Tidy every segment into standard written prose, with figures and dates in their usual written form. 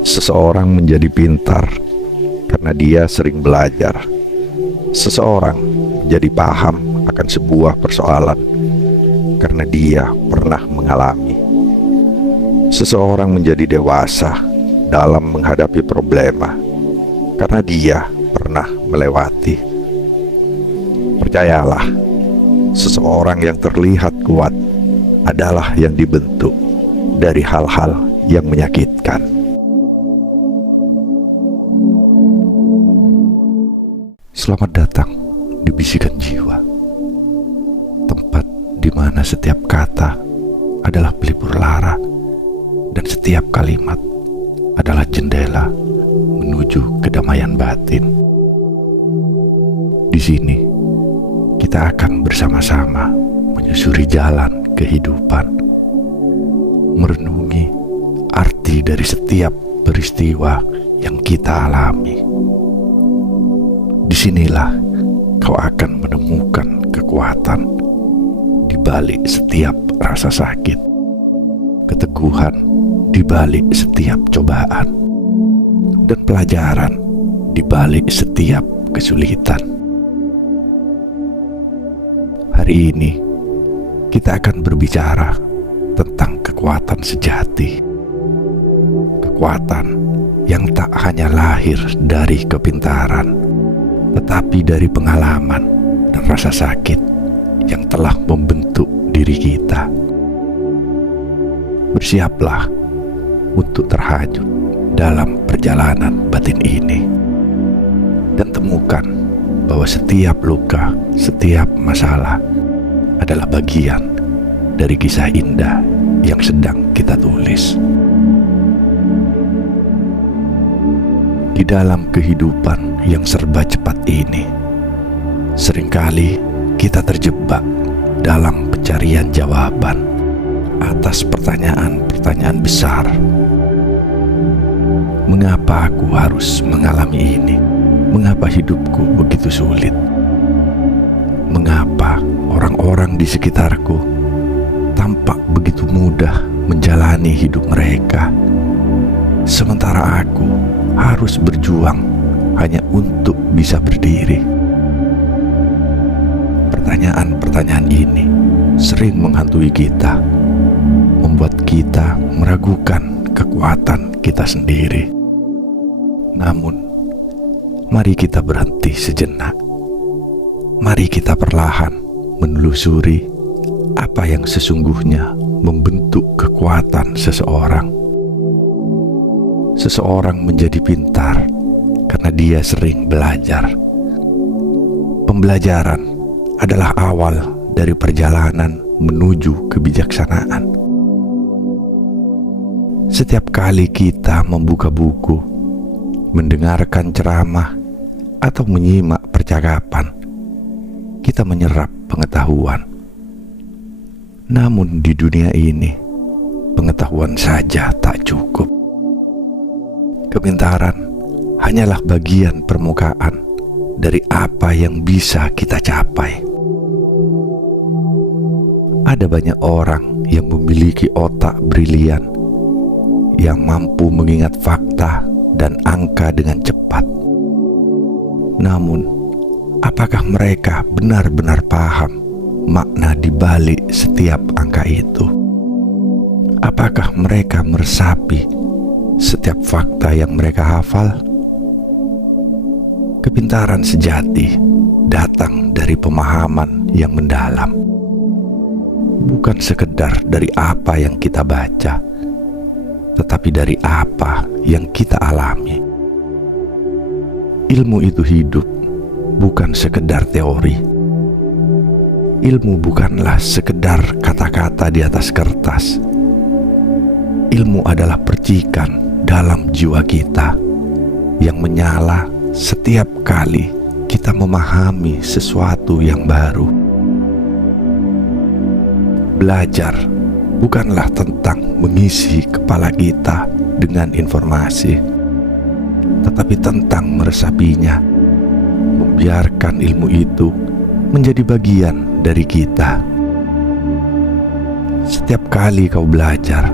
Seseorang menjadi pintar karena dia sering belajar. Seseorang menjadi paham akan sebuah persoalan karena dia pernah mengalami. Seseorang menjadi dewasa dalam menghadapi problema karena dia pernah melewati. Percayalah, seseorang yang terlihat kuat adalah yang dibentuk dari hal-hal yang menyakitkan. Selamat datang di Bisikan Jiwa, tempat di mana setiap kata adalah pelipur lara dan setiap kalimat adalah jendela menuju kedamaian batin. Di sini kita akan bersama-sama menyusuri jalan kehidupan, merenungi arti dari setiap peristiwa yang kita alami. Disinilah kau akan menemukan kekuatan di balik setiap rasa sakit, keteguhan di balik setiap cobaan, dan pelajaran di balik setiap kesulitan. Hari ini kita akan berbicara tentang kekuatan sejati, kekuatan yang tak hanya lahir dari kepintaran, tetapi dari pengalaman dan rasa sakit yang telah membentuk diri kita. Bersiaplah untuk terhanyut dalam perjalanan batin ini dan temukan bahwa setiap luka, setiap masalah adalah bagian dari kisah indah yang sedang kita tulis. Di dalam kehidupan yang serba cepat ini, seringkali kita terjebak dalam pencarian jawaban atas pertanyaan-pertanyaan besar. Mengapa aku harus mengalami ini? Mengapa hidupku begitu sulit? Mengapa orang-orang di sekitarku tampak begitu mudah menjalani hidup mereka, sementara aku harus berjuang hanya untuk bisa berdiri? Pertanyaan-pertanyaan ini sering menghantui kita, membuat kita meragukan kekuatan kita sendiri. Namun, mari kita berhenti sejenak. Mari kita perlahan menelusuri apa yang sesungguhnya membentuk kekuatan seseorang. Seseorang menjadi pintar karena dia sering belajar. Pembelajaran adalah awal dari perjalanan menuju kebijaksanaan. Setiap kali kita membuka buku, mendengarkan ceramah, atau menyimak percakapan, kita menyerap pengetahuan. Namun di dunia ini, pengetahuan saja tak cukup. Kepintaran hanyalah bagian permukaan dari apa yang bisa kita capai. Ada banyak orang yang memiliki otak brilian, yang mampu mengingat fakta dan angka dengan cepat. Namun, apakah mereka benar-benar paham makna di balik setiap angka itu? Apakah mereka meresapi setiap fakta yang mereka hafal? Kepintaran sejati datang dari pemahaman yang mendalam, bukan sekedar dari apa yang kita baca, tetapi dari apa yang kita alami. Ilmu itu hidup, bukan sekedar teori. Ilmu bukanlah sekedar kata-kata di atas kertas. Ilmu adalah percikan dalam jiwa kita yang menyala setiap kali kita memahami sesuatu yang baru. Belajar bukanlah tentang mengisi kepala kita dengan informasi, tetapi tentang meresapinya, membiarkan ilmu itu menjadi bagian dari kita. Setiap kali kau belajar,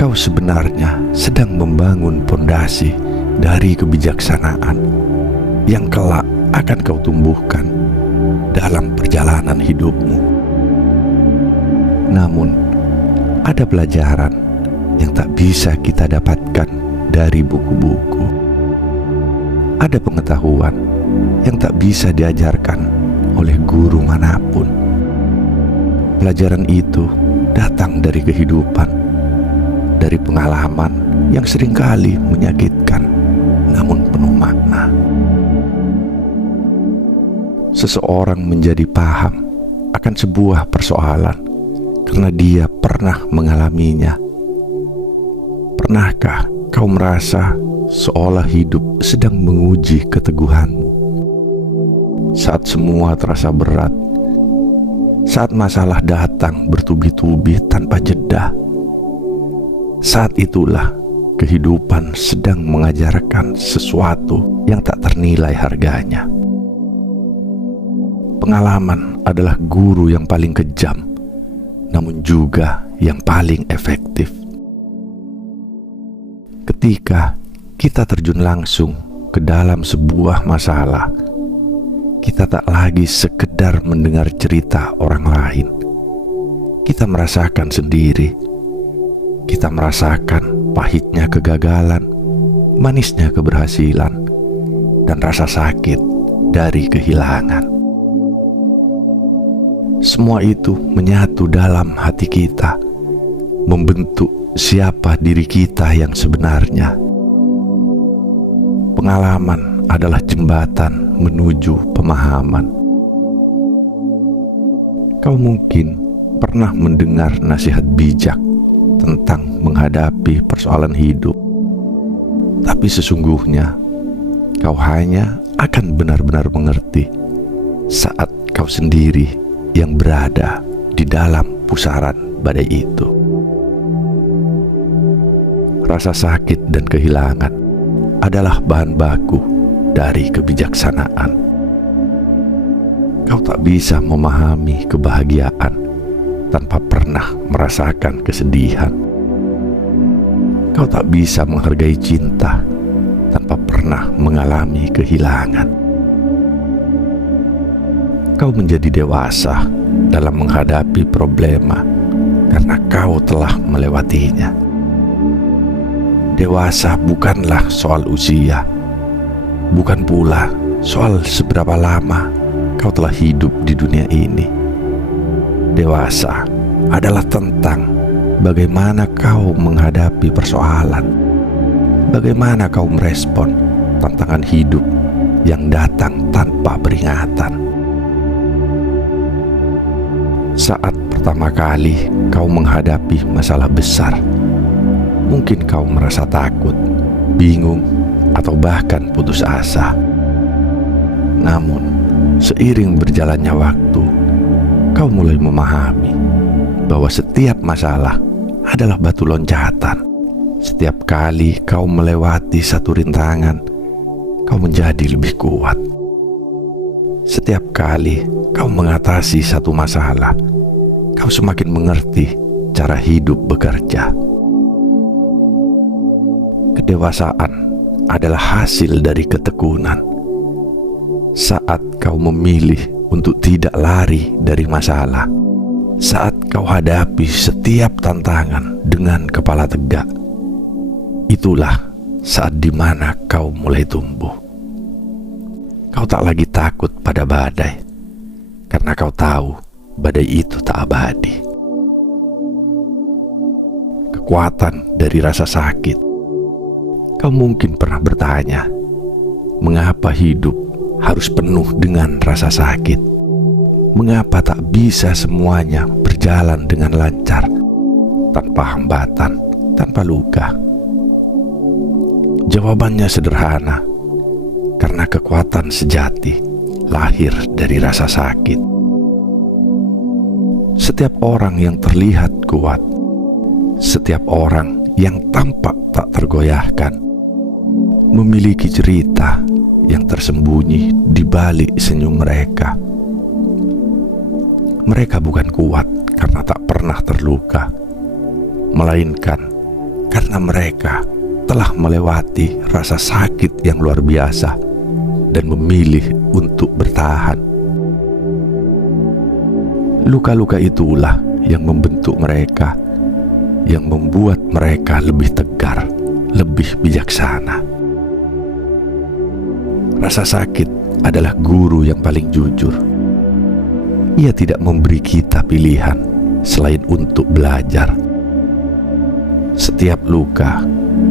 kau sebenarnya sedang membangun pondasi dari kebijaksanaan yang kelak akan kau tumbuhkan dalam perjalanan hidupmu. Namun, ada pelajaran yang tak bisa kita dapatkan dari buku-buku. Ada pengetahuan yang tak bisa diajarkan oleh guru manapun. Pelajaran itu datang dari kehidupan, dari pengalaman yang seringkali menyakitkan namun penuh makna. Seseorang menjadi paham akan sebuah persoalan karena dia pernah mengalaminya. Pernahkah kau merasa seolah hidup sedang menguji keteguhanmu? Saat semua terasa berat, saat masalah datang bertubi-tubi tanpa jeda, saat itulah kehidupan sedang mengajarkan sesuatu yang tak ternilai harganya. Pengalaman adalah guru yang paling kejam, namun juga yang paling efektif. Ketika kita terjun langsung ke dalam sebuah masalah, kita tak lagi sekedar mendengar cerita orang lain. Kita merasakan sendiri. Kita merasakan pahitnya kegagalan, manisnya keberhasilan, dan rasa sakit dari kehilangan. Semua itu menyatu dalam hati kita, membentuk siapa diri kita yang sebenarnya. Pengalaman adalah jembatan menuju pemahaman. Kau mungkin pernah mendengar nasihat bijak tentang menghadapi persoalan hidup, tapi sesungguhnya kau hanya akan benar-benar mengerti saat kau sendiri yang berada di dalam pusaran badai itu. Rasa sakit dan kehilangan adalah bahan baku dari kebijaksanaan. Kau tak bisa memahami kebahagiaan tanpa pernah merasakan kesedihan. Kau tak bisa menghargai cinta tanpa pernah mengalami kehilangan. Kau menjadi dewasa dalam menghadapi problema karena kau telah melewatinya. Dewasa bukanlah soal usia, bukan pula soal seberapa lama kau telah hidup di dunia ini. Dewasa adalah tentang bagaimana kau menghadapi persoalan, bagaimana kau merespon tantangan hidup yang datang tanpa peringatan. Saat pertama kali kau menghadapi masalah besar, mungkin kau merasa takut, bingung, atau bahkan putus asa. Namun, seiring berjalannya waktu, kau mulai memahami bahwa setiap masalah adalah batu loncatan. Setiap kali kau melewati satu rintangan, kau menjadi lebih kuat. Setiap kali kau mengatasi satu masalah, kau semakin mengerti cara hidup bekerja. Kedewasaan adalah hasil dari ketekunan. Saat kau memilih untuk tidak lari dari masalah, saat kau hadapi setiap tantangan dengan kepala tegak, itulah saat dimana kau mulai tumbuh. Kau tak lagi takut pada badai, karena kau tahu badai itu tak abadi. Kekuatan dari rasa sakit. Kau mungkin pernah bertanya, mengapa hidup harus penuh dengan rasa sakit? Mengapa tak bisa semuanya berjalan dengan lancar, tanpa hambatan, tanpa luka? Jawabannya sederhana, karena kekuatan sejati lahir dari rasa sakit. Setiap orang yang terlihat kuat, setiap orang yang tampak tak tergoyahkan, memiliki cerita yang tersembunyi di balik senyum mereka. Mereka bukan kuat karena tak pernah terluka, melainkan karena mereka telah melewati rasa sakit yang luar biasa dan memilih untuk bertahan. Luka-luka itulah yang membentuk mereka, yang membuat mereka lebih tegar, lebih bijaksana. Rasa sakit adalah guru yang paling jujur. Ia tidak memberi kita pilihan selain untuk belajar. Setiap luka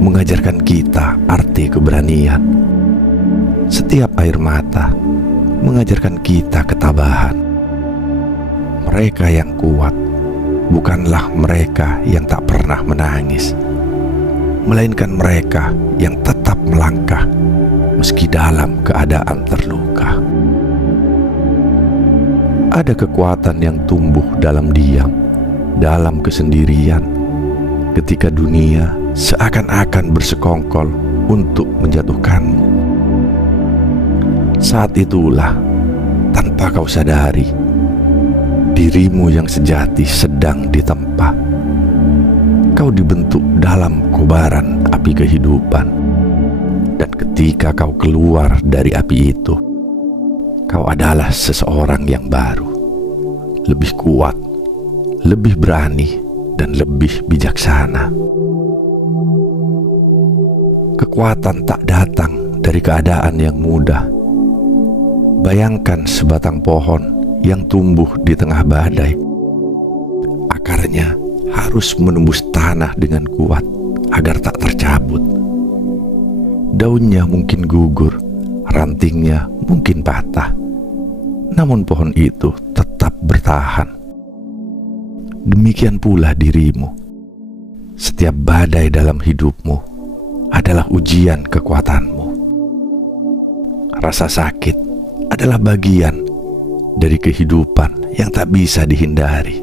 mengajarkan kita arti keberanian. Setiap air mata mengajarkan kita ketabahan. Mereka yang kuat bukanlah mereka yang tak pernah menangis, melainkan mereka yang tetap melangkah meski dalam keadaan terluka. Ada kekuatan yang tumbuh dalam diam, dalam kesendirian, ketika dunia seakan-akan bersekongkol untuk menjatuhkanmu. Saat itulah, tanpa kau sadari, dirimu yang sejati sedang ditempa. Kau dibentuk dalam kobaran api kehidupan, dan ketika kau keluar dari api itu, kau adalah seseorang yang baru, lebih kuat, lebih berani, dan lebih bijaksana. Kekuatan tak datang dari keadaan yang mudah. Bayangkan sebatang pohon yang tumbuh di tengah badai. Akarnya harus menembus tanah dengan kuat agar tak tercabut. Daunnya mungkin gugur, rantingnya mungkin patah, namun pohon itu tetap bertahan. Demikian pula dirimu. Setiap badai dalam hidupmu adalah ujian kekuatanmu. Rasa sakit adalah bagian dari kehidupan yang tak bisa dihindari.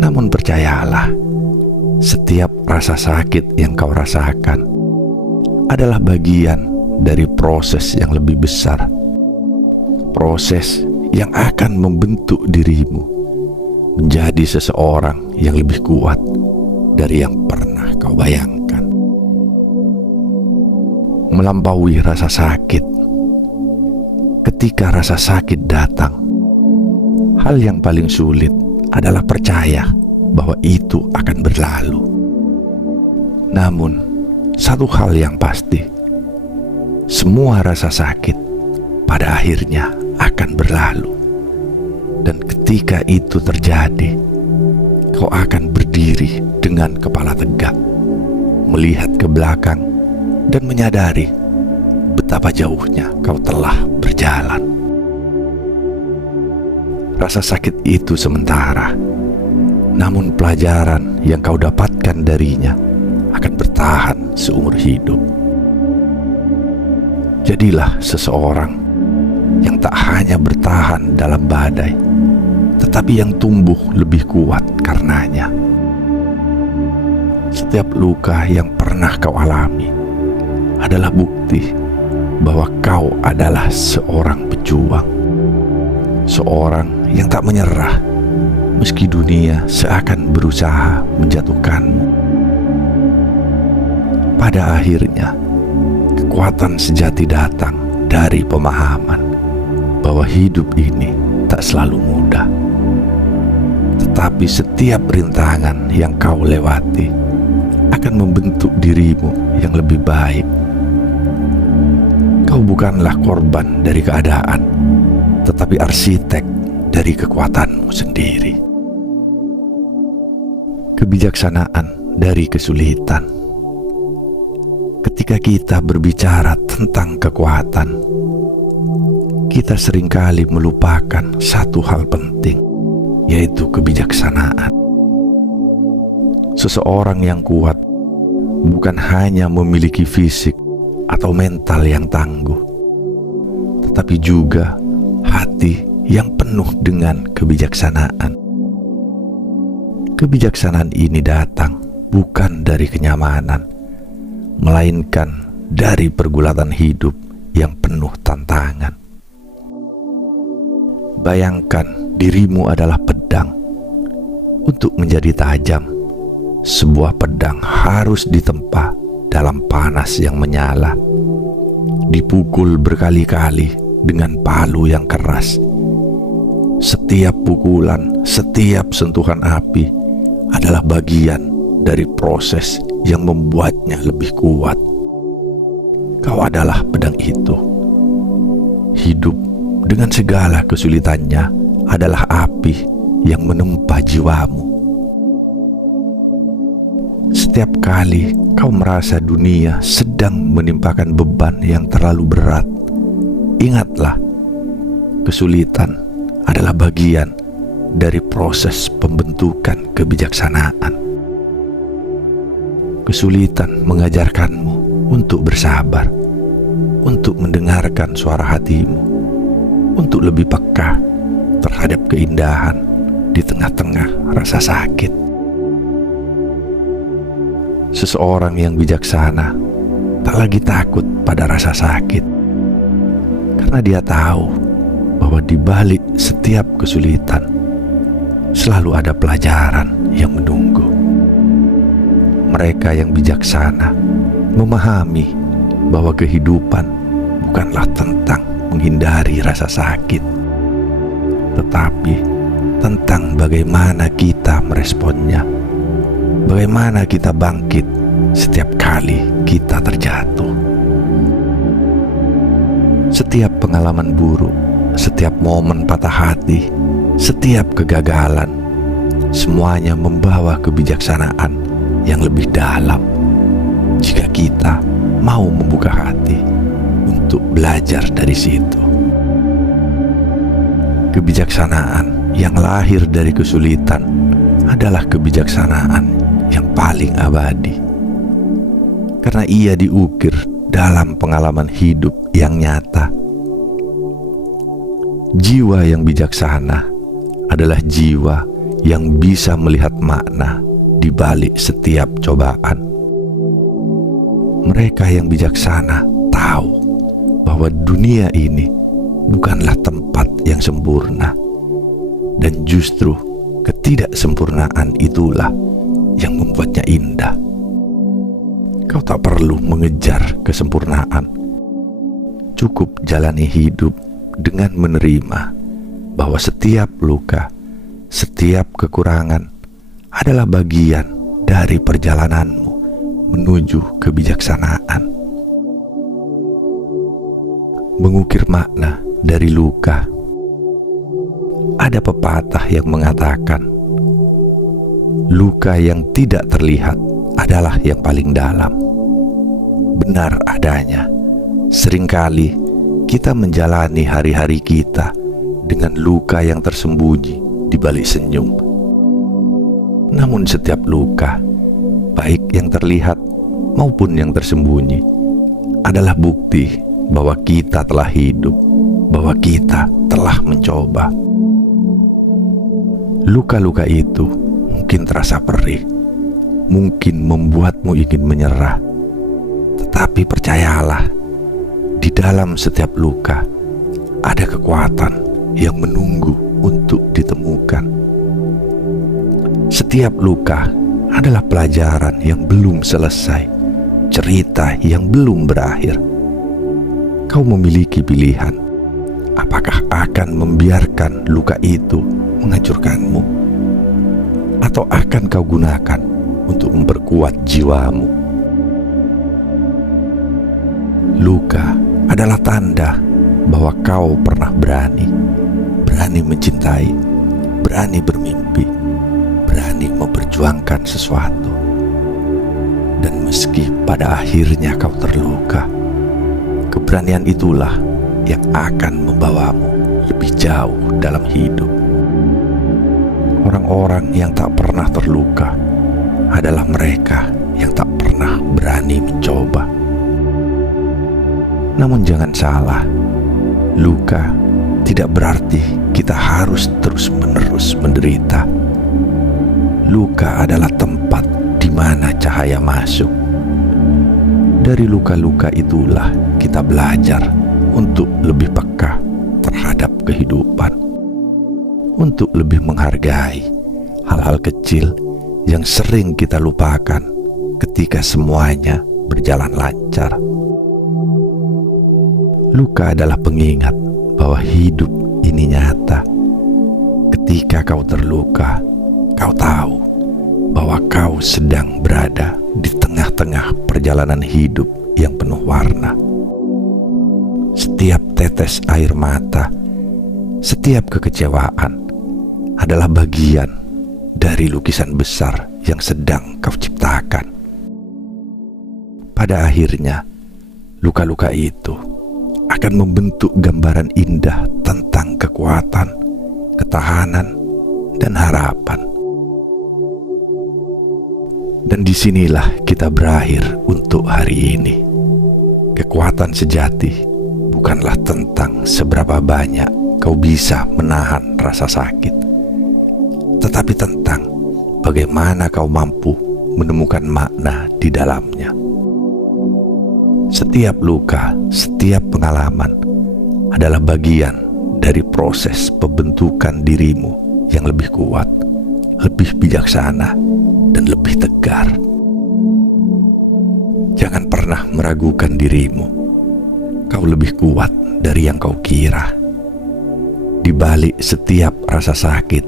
Namun percayalah, setiap rasa sakit yang kau rasakan adalah bagian dari proses yang lebih besar. Proses yang akan membentuk dirimu menjadi seseorang yang lebih kuat dari yang pernah kau bayangkan. Melampaui rasa sakit. Ketika rasa sakit datang, hal yang paling sulit adalah percaya bahwa itu akan berlalu. Namun, satu hal yang pasti, semua rasa sakit pada akhirnya akan berlalu. Dan ketika itu terjadi, kau akan berdiri dengan kepala tegak, melihat ke belakang, dan menyadari betapa jauhnya kau telah berjalan. Rasa sakit itu sementara, namun pelajaran yang kau dapatkan darinya akan bertahan seumur hidup. Jadilah seseorang yang tak hanya bertahan dalam badai, tetapi yang tumbuh lebih kuat karenanya. Setiap luka yang pernah kau alami adalah bukti bahwa kau adalah seorang pejuang, seorang yang tak menyerah meski dunia seakan berusaha menjatuhkanmu. Pada akhirnya, kekuatan sejati datang dari pemahaman bahwa hidup ini tak selalu mudah. Tetapi setiap rintangan yang kau lewati akan membentuk dirimu yang lebih baik. Kau bukanlah korban dari keadaan, tetapi arsitek dari kekuatanmu sendiri. Kebijaksanaan dari kesulitan. Ketika kita berbicara tentang kekuatan, kita seringkali melupakan satu hal penting, yaitu kebijaksanaan. Seseorang yang kuat bukan hanya memiliki fisik atau mental yang tangguh, tetapi juga hati yang penuh dengan kebijaksanaan. Kebijaksanaan ini datang bukan dari kenyamanan, melainkan dari pergulatan hidup yang penuh tantangan. Bayangkan dirimu adalah pedang. Untuk menjadi tajam, sebuah pedang harus ditempa dalam panas yang menyala, dipukul berkali-kali dengan palu yang keras. Setiap pukulan, setiap sentuhan api adalah bagian dari proses yang membuatnya lebih kuat. Kau adalah pedang itu. Hidup dengan segala kesulitannya adalah api yang menempa jiwamu. Setiap kali kau merasa dunia sedang menimpakan beban yang terlalu berat, ingatlah, kesulitan adalah bagian dari proses pembentukan kebijaksanaan. Kesulitan mengajarkanmu untuk bersabar, untuk mendengarkan suara hatimu, untuk lebih peka terhadap keindahan di tengah-tengah rasa sakit. Seseorang yang bijaksana tak lagi takut pada rasa sakit, karena dia tahu bahwa di balik setiap kesulitan selalu ada pelajaran yang menunggu. Mereka yang bijaksana memahami bahwa kehidupan bukanlah tentang menghindari rasa sakit, tetapi tentang bagaimana kita meresponnya, bagaimana kita bangkit setiap kali kita terjatuh. Setiap pengalaman buruk, setiap momen patah hati, setiap kegagalan, semuanya membawa kebijaksanaan yang lebih dalam jika kita mau membuka hati untuk belajar dari situ. Kebijaksanaan yang lahir dari kesulitan adalah kebijaksanaan yang paling abadi, karena ia diukir dalam pengalaman hidup yang nyata. Jiwa yang bijaksana adalah jiwa yang bisa melihat makna di balik setiap cobaan. Mereka yang bijaksana tahu bahwa dunia ini bukanlah tempat yang sempurna, dan justru ketidaksempurnaan itulah yang membuatnya indah. Kau tak perlu mengejar kesempurnaan. Cukup jalani hidup dengan menerima bahwa setiap luka, setiap kekurangan adalah bagian dari perjalananmu menuju kebijaksanaan. Mengukir makna dari luka. Ada pepatah yang mengatakan, luka yang tidak terlihat adalah yang paling dalam. Benar adanya. Seringkali kita menjalani hari-hari kita dengan luka yang tersembunyi di balik senyum. Namun setiap luka, baik yang terlihat maupun yang tersembunyi, adalah bukti bahwa kita telah hidup, bahwa kita telah mencoba. Luka-luka itu mungkin terasa perih, mungkin membuatmu ingin menyerah. Tetapi percayalah, di dalam setiap luka ada kekuatan yang menunggu untuk ditemukan. Setiap luka adalah pelajaran yang belum selesai, cerita yang belum berakhir. Kau memiliki pilihan, apakah akan membiarkan luka itu menghancurkanmu, atau akan kau gunakan untuk memperkuat jiwamu. Luka adalah tanda bahwa kau pernah berani mencintai, berani bermimpi, berani memperjuangkan sesuatu. Dan meski pada akhirnya kau terluka, keberanian itulah yang akan membawamu lebih jauh dalam hidup. Orang-orang yang tak pernah terluka adalah mereka yang tak pernah berani mencoba. Namun jangan salah, luka tidak berarti kita harus terus-menerus menderita. Luka adalah tempat di mana cahaya masuk. Dari luka-luka itulah kita belajar untuk lebih peka terhadap kehidupan, untuk lebih menghargai hal-hal kecil yang sering kita lupakan ketika semuanya berjalan lancar. Luka adalah pengingat bahwa hidup ini nyata. Ketika kau terluka, kau tahu bahwa kau sedang berada di tengah-tengah perjalanan hidup yang penuh warna. Setiap tetes air mata, setiap kekecewaan adalah bagian dari lukisan besar yang sedang kau ciptakan. Pada akhirnya, luka-luka itu akan membentuk gambaran indah tentang kekuatan, ketahanan, dan harapan. Dan disinilah kita berakhir untuk hari ini. Kekuatan sejati bukanlah tentang seberapa banyak kau bisa menahan rasa sakit, tetapi tentang bagaimana kau mampu menemukan makna di dalamnya. Setiap luka, setiap pengalaman adalah bagian dari proses pembentukan dirimu yang lebih kuat, lebih bijaksana, dan lebih tegar. Jangan pernah meragukan dirimu. Kau lebih kuat dari yang kau kira. Di balik setiap rasa sakit,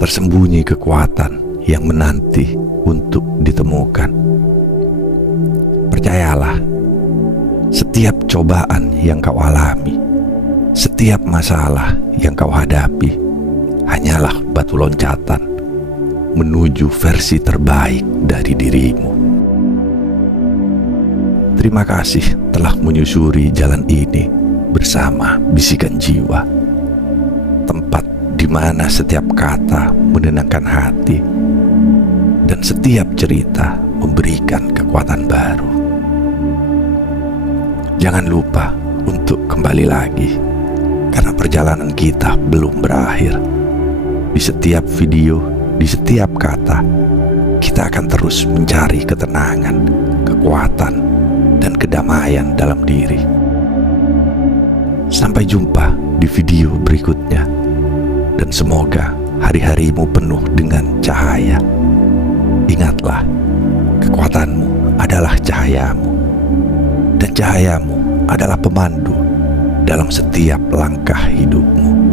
tersembunyi kekuatan yang menanti untuk ditemukan. Percayalah, setiap cobaan yang kau alami, setiap masalah yang kau hadapi, hanyalah batu loncatan menuju versi terbaik dari dirimu. Terima kasih telah menyusuri jalan ini bersama Bisikan Jiwa, tempat di mana setiap kata menenangkan hati dan setiap cerita memberikan kekuatan baru. Jangan lupa untuk kembali lagi, karena perjalanan kita belum berakhir. Di setiap video, di setiap kata, kita akan terus mencari ketenangan, kekuatan, dan kedamaian dalam diri. Sampai jumpa di video berikutnya, dan semoga hari-harimu penuh dengan cahaya. Ingatlah, kekuatanmu adalah cahayamu, dan cahayamu adalah pemandu dalam setiap langkah hidupmu.